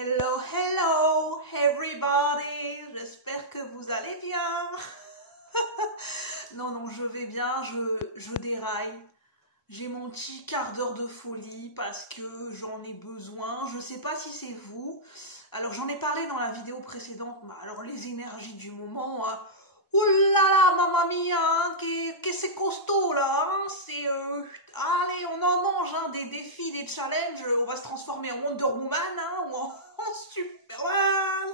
Hello, hello, everybody. J'espère que vous allez bien. Non, je vais bien, je déraille. J'ai mon petit quart d'heure de folie parce que j'en ai besoin. Je sais pas si c'est vous. Alors, j'en ai parlé dans la vidéo précédente. Mais alors, les énergies du moment, hein. Ouh là là, mamma mia, hein, que c'est costaud là, hein, c'est allez, on en mange, hein, des défis, des challenges, on va se transformer en Wonder Woman, hein, ou en Superman.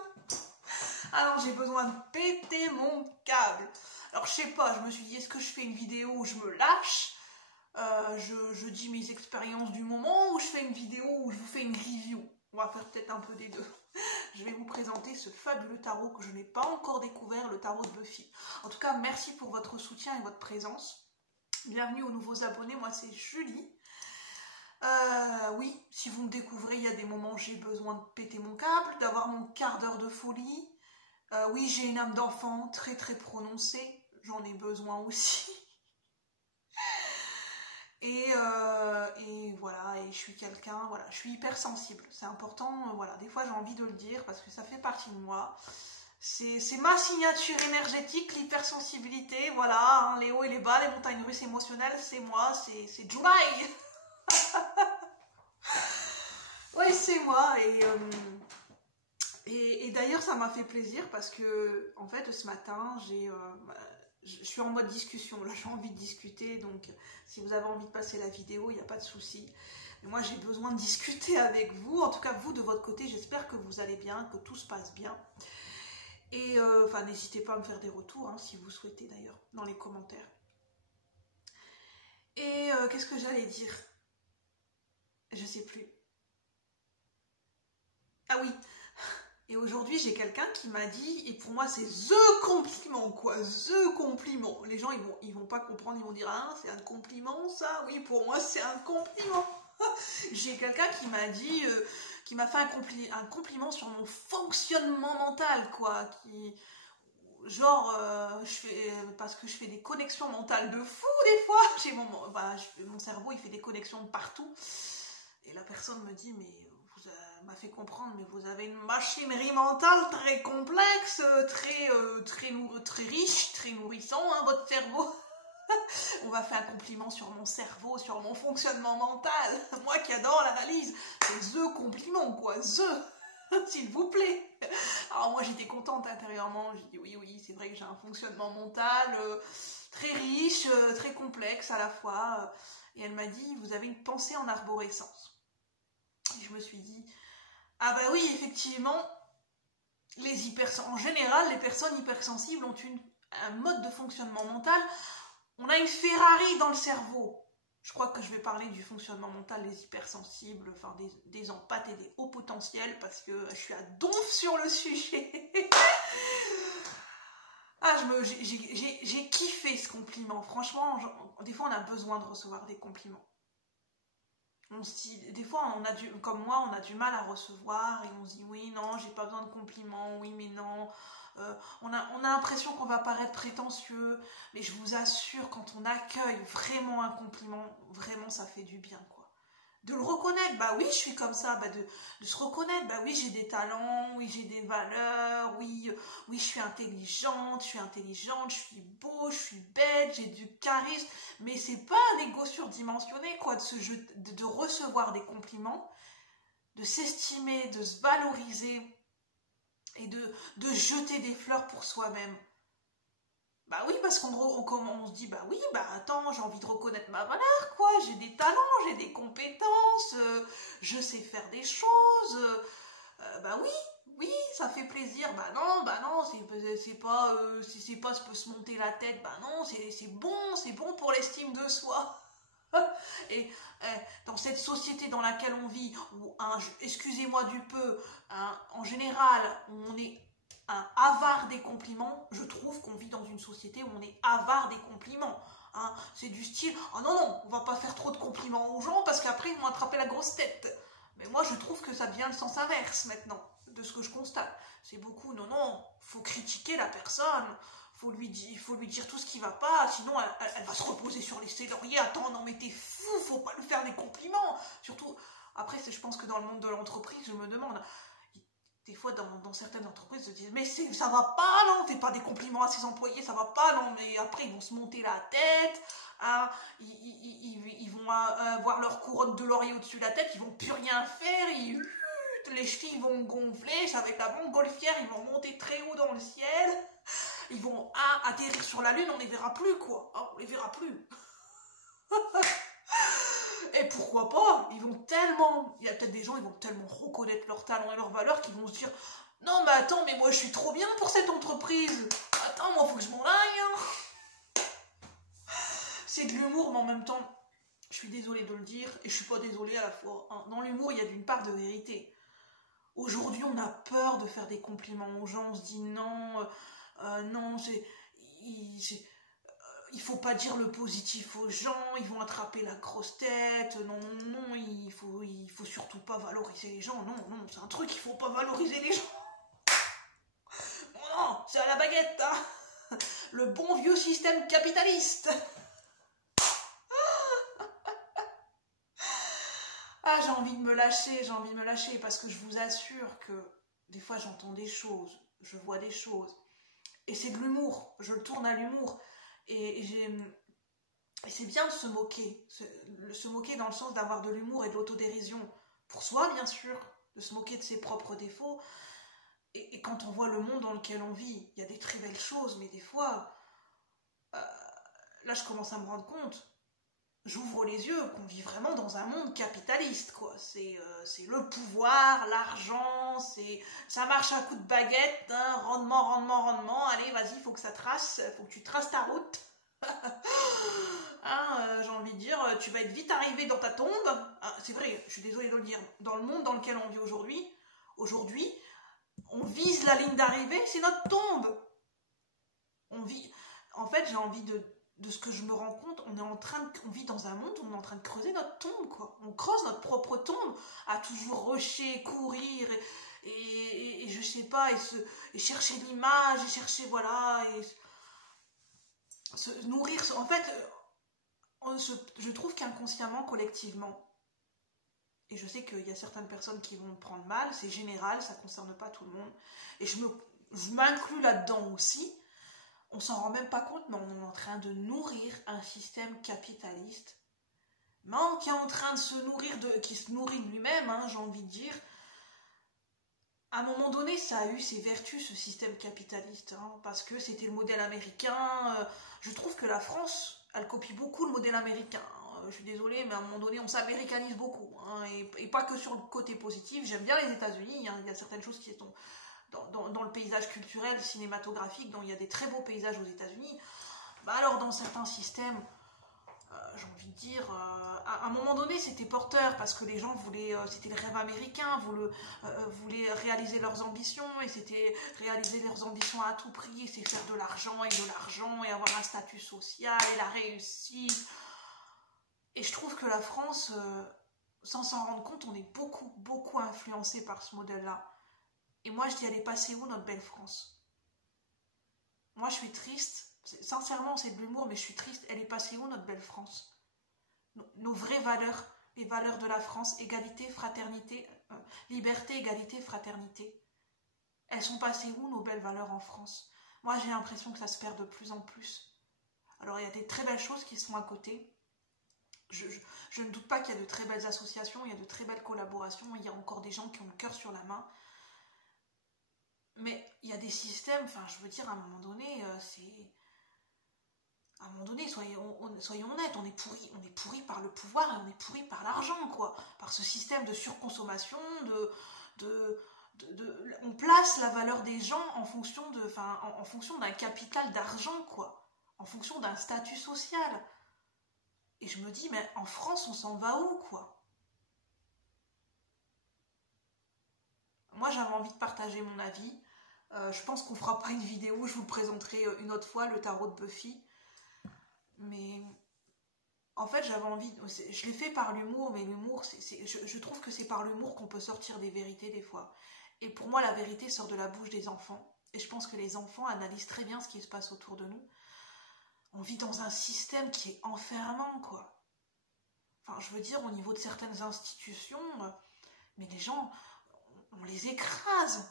Alors j'ai besoin de péter mon câble. Alors je sais pas, je me suis dit, est-ce que je fais une vidéo où je me lâche, je dis mes expériences du moment, ou je fais une vidéo où je vous fais une review. On va faire peut-être un peu des deux. Je vais vous présenter ce fabuleux tarot que je n'ai pas encore découvert, le tarot de Buffy. En tout cas, merci pour votre soutien et votre présence. Bienvenue aux nouveaux abonnés, moi c'est Julie. Oui, si vous me découvrez, il y a des moments où j'ai besoin de péter mon câble, d'avoir mon quart d'heure de folie. Oui, j'ai une âme d'enfant très très prononcée, j'en ai besoin aussi. Et voilà, et je suis quelqu'un, voilà, je suis hypersensible, c'est important, voilà, des fois j'ai envie de le dire parce que ça fait partie de moi, c'est ma signature énergétique, l'hypersensibilité, voilà, hein, les hauts et les bas, les montagnes russes émotionnelles, c'est moi, c'est July. Ouais, c'est moi, et d'ailleurs ça m'a fait plaisir parce que, en fait, ce matin, je suis en mode discussion, là j'ai envie de discuter, donc si vous avez envie de passer la vidéo, il n'y a pas de souci. Mais moi j'ai besoin de discuter avec vous, en tout cas vous de votre côté, j'espère que vous allez bien, que tout se passe bien. Et enfin n'hésitez pas à me faire des retours, hein, si vous souhaitez d'ailleurs, dans les commentaires. Et qu'est-ce que j'allais dire? Je sais plus. Ah oui. Et aujourd'hui, j'ai quelqu'un qui m'a dit, et pour moi, c'est THE compliment, quoi, THE compliment. Les gens, ils vont pas comprendre, ils vont dire, ah, c'est un compliment, ça? Oui, pour moi, c'est un compliment. J'ai quelqu'un qui m'a dit, qui m'a fait un compliment sur mon fonctionnement mental, quoi, genre, parce que je fais des connexions mentales de fou, des fois. Mon cerveau, il fait des connexions de partout. Et la personne me dit, mais m'a fait comprendre, mais vous avez une machinerie mentale très complexe, très riche, très nourrissant, hein, votre cerveau. On va faire un compliment sur mon cerveau, sur mon fonctionnement mental. Moi qui adore l'analyse, c'est THE compliment, quoi, s'il vous plaît. Alors moi j'étais contente intérieurement, j'ai dit oui, c'est vrai que j'ai un fonctionnement mental très riche, très complexe à la fois. Et elle m'a dit, vous avez une pensée en arborescence. Et je me suis dit, ah bah oui, effectivement, en général, les personnes hypersensibles ont un mode de fonctionnement mental. On a une Ferrari dans le cerveau. Je crois que je vais parler du fonctionnement mental des hypersensibles, enfin des empathes et des hauts potentiels, parce que je suis à donf sur le sujet. Ah, j'ai kiffé ce compliment. Franchement, des fois, on a besoin de recevoir des compliments. Des fois, comme moi, on a du mal à recevoir et on se dit oui, non, j'ai pas besoin de compliments, oui, mais non. On a l'impression qu'on va paraître prétentieux, mais je vous assure, quand on accueille vraiment un compliment, vraiment ça fait du bien, quoi. De le reconnaître, bah oui, je suis comme ça, bah de se reconnaître, bah oui, j'ai des talents, oui, j'ai des valeurs, oui, je suis intelligente, je suis beau, je suis bête, j'ai du charisme, mais c'est pas un ego surdimensionné, quoi, de recevoir des compliments, de s'estimer, de se valoriser et de jeter des fleurs pour soi-même. Bah oui, parce qu'on se dit, bah oui, bah attends, j'ai envie de reconnaître ma valeur, quoi, j'ai des talents, j'ai des compétences, je sais faire des choses, bah oui, ça fait plaisir, bah non, c'est pas se monter la tête, bah non, c'est bon pour l'estime de soi. Et dans cette société dans laquelle on vit, où, excusez-moi du peu, en général, on est un avare des compliments, je trouve qu'on vit dans une société où on est avare des compliments. Hein. C'est du style, oh non, on va pas faire trop de compliments aux gens parce qu'après ils vont attraper la grosse tête. Mais moi je trouve que ça devient le sens inverse maintenant, de ce que je constate. C'est beaucoup, non, faut critiquer la personne, il faut lui dire tout ce qui va pas, sinon elle va se reposer sur les lauriers. Attends, non mais t'es fou, faut pas lui faire des compliments. Surtout, après je pense que dans le monde de l'entreprise, je me demande, des fois dans certaines entreprises, ils se disent mais ça va pas, non, on fait pas des compliments à ses employés, ça va pas, non, mais après ils vont se monter la tête, hein, ils vont avoir leur couronne de laurier au-dessus de la tête, ils vont plus rien faire, les chevilles vont gonfler, avec la montgolfière, ils vont monter très haut dans le ciel, ils vont atterrir sur la lune, on les verra plus, quoi, hein, on les verra plus. Et pourquoi pas, il y a peut-être des gens, ils vont tellement reconnaître leurs talents et leurs valeurs qu'ils vont se dire non mais attends, mais moi je suis trop bien pour cette entreprise, attends, moi faut que je m'en aille, hein. C'est de l'humour, mais en même temps, je suis désolée de le dire, et je suis pas désolée à la fois, hein. Dans l'humour, il y a d'une part de vérité. Aujourd'hui, on a peur de faire des compliments aux gens, on se dit non, non, il faut pas dire le positif aux gens, ils vont attraper la grosse tête, non, non, non, il faut surtout pas valoriser les gens, non, non, c'est un truc, il faut pas valoriser les gens. Non, c'est à la baguette, hein. Le bon vieux système capitaliste. Ah, j'ai envie de me lâcher, parce que je vous assure que des fois j'entends des choses, je vois des choses, et c'est de l'humour, je le tourne à l'humour, et c'est bien de se moquer, se moquer dans le sens d'avoir de l'humour et de l'autodérision, pour soi bien sûr, de se moquer de ses propres défauts, et quand on voit le monde dans lequel on vit, il y a des très belles choses, mais des fois, là je commence à me rendre compte, j'ouvre les yeux qu'on vit vraiment dans un monde capitaliste, quoi. C'est le pouvoir, l'argent, ça marche à coup de baguette, hein, rendement, allez, vas-y, faut que tu traces ta route. Hein, j'ai envie de dire, tu vas être vite arrivé dans ta tombe. Ah, c'est vrai, je suis désolée de le dire, dans le monde dans lequel on vit aujourd'hui, on vise la ligne d'arrivée, c'est notre tombe. En fait, j'ai envie de ce que je me rends compte, on vit dans un monde où on est en train de creuser notre tombe, quoi. On creuse notre propre tombe, à toujours rusher, courir, et je sais pas, et chercher l'image, et chercher, voilà, et se nourrir. En fait, je trouve qu'inconsciemment, collectivement, et je sais qu'il y a certaines personnes qui vont me prendre mal, c'est général, ça ne concerne pas tout le monde, et je m'inclus là-dedans aussi. On s'en rend même pas compte, mais on est en train de nourrir un système capitaliste, mais qui est en train de se nourrir, qui se nourrit de lui-même, hein, j'ai envie de dire. À un moment donné, ça a eu ses vertus, ce système capitaliste, hein, parce que c'était le modèle américain. Je trouve que la France, elle copie beaucoup le modèle américain. Je suis désolée, mais à un moment donné, on s'américanise beaucoup, hein, et pas que sur le côté positif. J'aime bien les États-Unis, hein, il y a certaines choses qui sont dans le paysage culturel, cinématographique, dont il y a des très beaux paysages aux États-Unis. Bah alors, dans certains systèmes, j'ai envie de dire, à un moment donné, c'était porteur, parce que les gens voulaient, c'était le rêve américain, voulaient réaliser leurs ambitions, et c'était réaliser leurs ambitions à tout prix, et c'est faire de l'argent, et avoir un statut social, et la réussite. Et je trouve que la France, sans s'en rendre compte, on est beaucoup, beaucoup influencé par ce modèle-là. Et moi, je dis, elle est passée où, notre belle France? Moi, je suis triste. Sincèrement, c'est de l'humour, mais je suis triste. Elle est passée où, notre belle France? Nos vraies valeurs, les valeurs de la France, égalité, fraternité, liberté, égalité, fraternité. Elles sont passées où, nos belles valeurs en France? Moi, j'ai l'impression que ça se perd de plus en plus. Alors, il y a des très belles choses qui sont à côté. Je ne doute pas qu'il y a de très belles associations, il y a de très belles collaborations, il y a encore des gens qui ont le cœur sur la main. Mais il y a des systèmes, enfin je veux dire, à un moment donné, à un moment donné, soyons honnêtes, on est pourri par le pouvoir et on est pourri par l'argent, quoi. Par ce système de surconsommation, on place la valeur des gens en fonction en fonction d'un capital d'argent, quoi. En fonction d'un statut social. Et je me dis, mais en France, on s'en va où, quoi? Moi, j'avais envie de partager mon avis. Je pense qu'on fera pas une vidéo, je vous le présenterai une autre fois, le tarot de Buffy. Mais en fait, j'avais envie, je l'ai fait par l'humour, mais l'humour, je trouve que c'est par l'humour qu'on peut sortir des vérités des fois. Et pour moi, la vérité sort de la bouche des enfants. Et je pense que les enfants analysent très bien ce qui se passe autour de nous. On vit dans un système qui est enfermant, quoi. Enfin, je veux dire, au niveau de certaines institutions, mais les gens... on les écrase.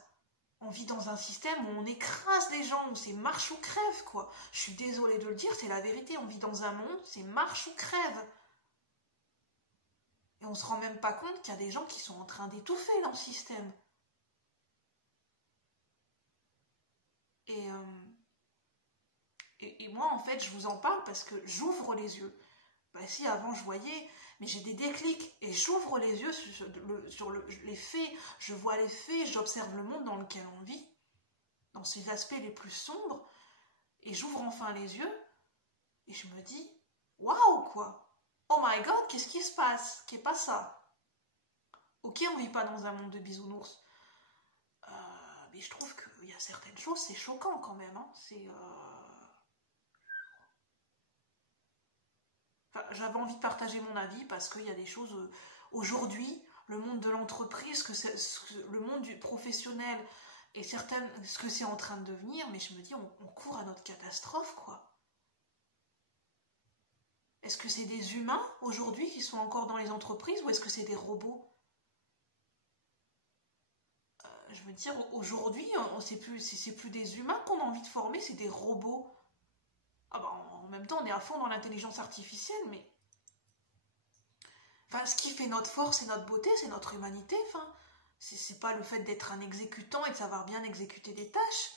On vit dans un système où on écrase les gens, où c'est marche ou crève, quoi. Je suis désolée de le dire, c'est la vérité. On vit dans un monde, c'est marche ou crève. Et on se rend même pas compte qu'il y a des gens qui sont en train d'étouffer dans le système. Et moi, en fait, je vous en parle parce que j'ouvre les yeux. Bah si, avant, je voyais, mais j'ai des déclics. Et j'ouvre les yeux sur les faits. Je vois les faits, j'observe le monde dans lequel on vit, dans ses aspects les plus sombres. Et j'ouvre enfin les yeux. Et je me dis, waouh, quoi. Oh my god, qu'est-ce qui se passe? Qu'est pas ça? Ok, on vit pas dans un monde de bisounours. Mais je trouve qu'il y a certaines choses, c'est choquant quand même. Hein. Enfin, j'avais envie de partager mon avis parce qu'il y a des choses aujourd'hui, le monde de l'entreprise, le monde du professionnel et ce que c'est en train de devenir, mais je me dis, on court à notre catastrophe, quoi. Est-ce que c'est des humains aujourd'hui qui sont encore dans les entreprises ou est-ce que c'est des robots? Je veux dire, aujourd'hui, c'est plus des humains qu'on a envie de former, c'est des robots. Ah bah, en même temps, on est à fond dans l'intelligence artificielle, mais enfin, ce qui fait notre force et notre beauté, c'est notre humanité. Enfin, c'est pas le fait d'être un exécutant et de savoir bien exécuter des tâches.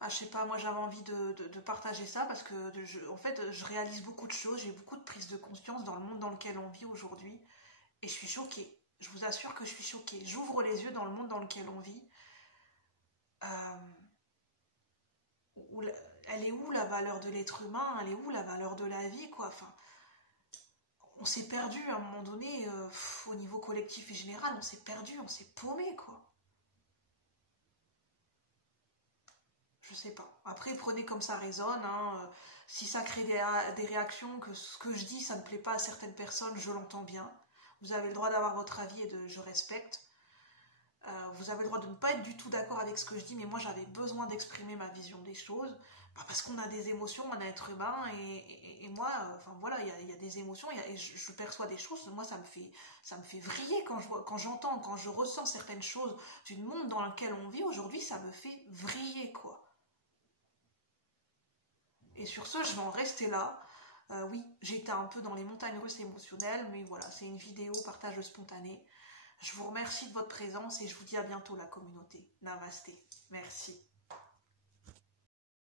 Ah, je sais pas, moi j'avais envie de partager ça parce que en fait, je réalise beaucoup de choses, j'ai beaucoup de prise de conscience dans le monde dans lequel on vit aujourd'hui et je suis choquée. Je vous assure que je suis choquée. J'ouvre les yeux dans le monde dans lequel on vit. Euh, Elle est où la valeur de l'être humain? Elle est où la valeur de la vie, quoi? Enfin, on s'est perdu à un moment donné, au niveau collectif et général, on s'est perdu, on s'est paumé, quoi. Je sais pas. Après, prenez comme ça résonne. Hein. Si ça crée des réactions, que ce que je dis, ça ne plaît pas à certaines personnes, je l'entends bien. Vous avez le droit d'avoir votre avis et je respecte. Vous avez le droit de ne pas être du tout d'accord avec ce que je dis, mais moi j'avais besoin d'exprimer ma vision des choses, parce qu'on a des émotions, on est être humain, et moi, enfin voilà, il y a des émotions, et je perçois des choses, moi ça me fait vriller quand j'entends, quand je ressens certaines choses du monde dans lequel on vit aujourd'hui, ça me fait vriller, quoi. Et sur ce, je vais en rester là. Oui, j'étais un peu dans les montagnes russes émotionnelles, mais voilà, c'est une vidéo partage spontané. Je vous remercie de votre présence et je vous dis à bientôt la communauté. Namasté. Merci.